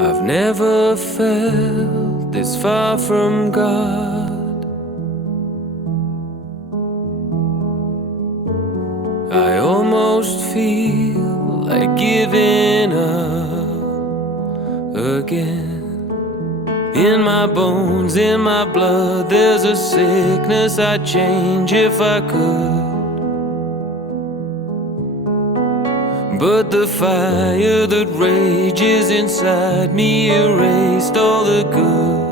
I've never felt this far from God. I almost feel like giving up again. In my bones, in my blood, there's a sickness I'd change if I could. But the fire that rages inside me erased all the good.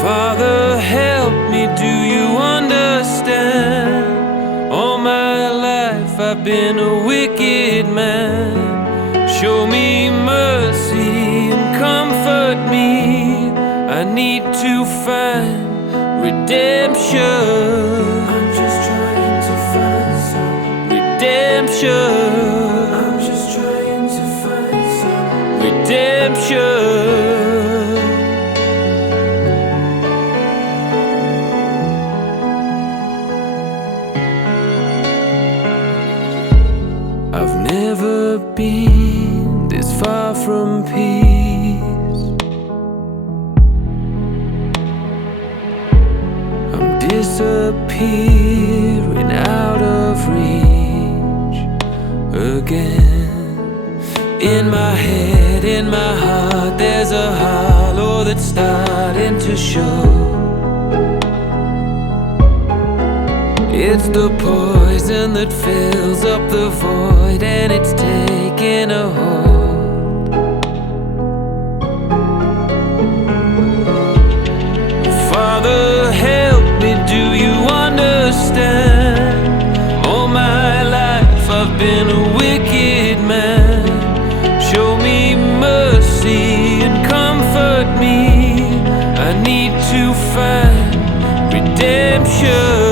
Father, help me, do you understand? All my life I've been a wicked man. Show me mercy and comfort me. I need to find redemption. I'm just trying to find some redemption. I'm just trying to find some redemption. I've never been this far from peace. I'm disappearing out of reach again. In my head, in my heart, there's a hollow that's starting to show. It's the poison that fills up the void, and it's taking a hold. Father, help me, do you understand? All my life I've been a wicked man. Show me mercy and comfort me. I need to find redemption.